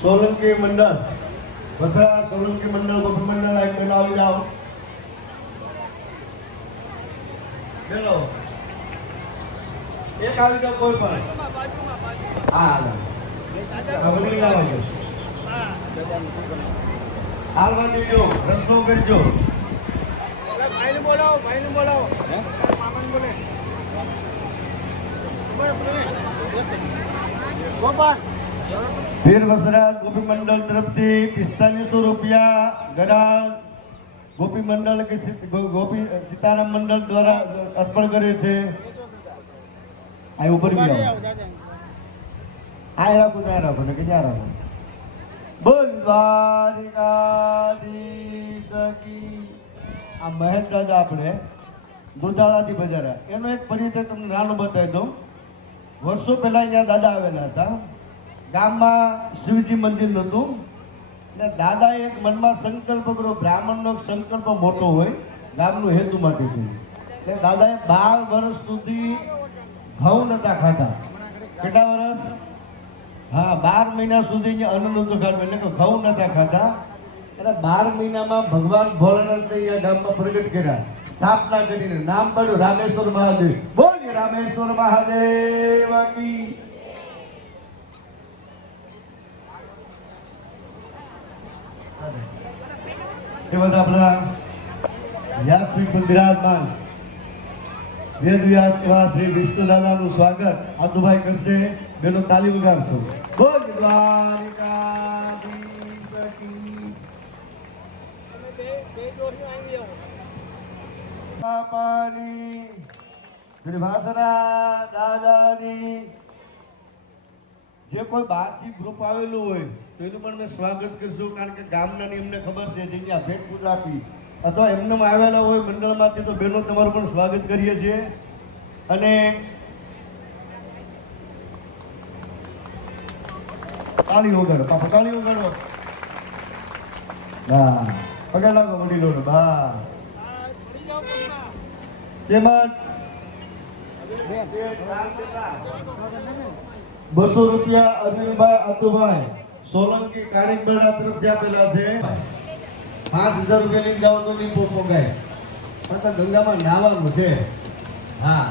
सोलंकी मंडल बसरा सोलंकी मंडल गोपी मंडल एक बेटा આવી જાઓ ચલો એક આવી જાઓ કોઈ પણ હા કબલી લાવજો હાલવા દેજો રસનો કરજો ભાઈને બોલાવો હે મામાને બોલે ગોપાલ વીર વસરા ગોપી મંડળ તરફથી 4500 રૂપિયા ગડા ગોપી મંડળ કે ગોપી સીતારામ મંડળ દ્વારા અર્પણ કરે છે આ ઉપર બી આ રાખો ના રાખો ને કે ક્યાં રાખો બોલ દ્વારિકાધીશ કી આ મહેશ દાદા આપણે દુધાળાથી બજારા એનો એક પરિચય તમને નાનો બતાવી દઉં વર્ષો પહેલા અહીંયા દાદા આવેલા હતા ગામમાં શિવજી મંદિર નહોતું ને દાદાએ એક મનમાં સંકલ્પ કર્યો બ્રાહ્મણનો સંકલ્પ મોટો હોય ગામનું હેતુ માટે છે એટલે દાદાએ 12 વર્ષ સુધી ઘઉં નતા ખાતા કેટલા વર્ષ હા 12 મહિના સુધી અહીંયા અન્ન નહોતું ખાધું એટલે કે ઘઉં નતા ખાતા એટલે 12 મહિનામાં ભગવાન ભોળાનાથ અહીંયા ગામમાં પ્રગટ કર્યા સ્થાપના કરીને નામ પાડ્યું રામેશ્વર મહાદેવ બોલ રામેશ્વર મહાદેવ કી એ બધા આપણા વ્યાસપીઠ પર બિરાજમાન વેદ વ્યાસ એવા શ્રી વિષ્ણુ દાદાનું સ્વાગત આદુભાઈ કરશે બેનો તાલી વગાડશો બોલ દ્વારિકાધીશ કી બાપાની શ્રી વાસરા દાદાની જે કોઈ બહારથી ગ્રુપ આવેલું હોય તો એનું પણ મેં સ્વાગત કરશું કારણ કે ગામનાની એમને ખબર છે જગ્યા ભેટ પૂજા આપી અથવા એમને આવેલા હોય મંડળમાંથી તો બહેનો તમારું પણ સ્વાગત કરીએ છીએ અને તાળી વગાડો પાપા, તાળી વગાડો. હા, પગે લાગો વડીલોને. બા તેમજ 200 રૂપિયા અનિલભાઈ આતુભાઈ સોલંકી કારીગબડા તરફથી આપેલા છે. 5000 રૂપિયા લઈને જાઓ તો નહીં પોગાય. પાછા ગંગામાં નાવાનું છે. હા.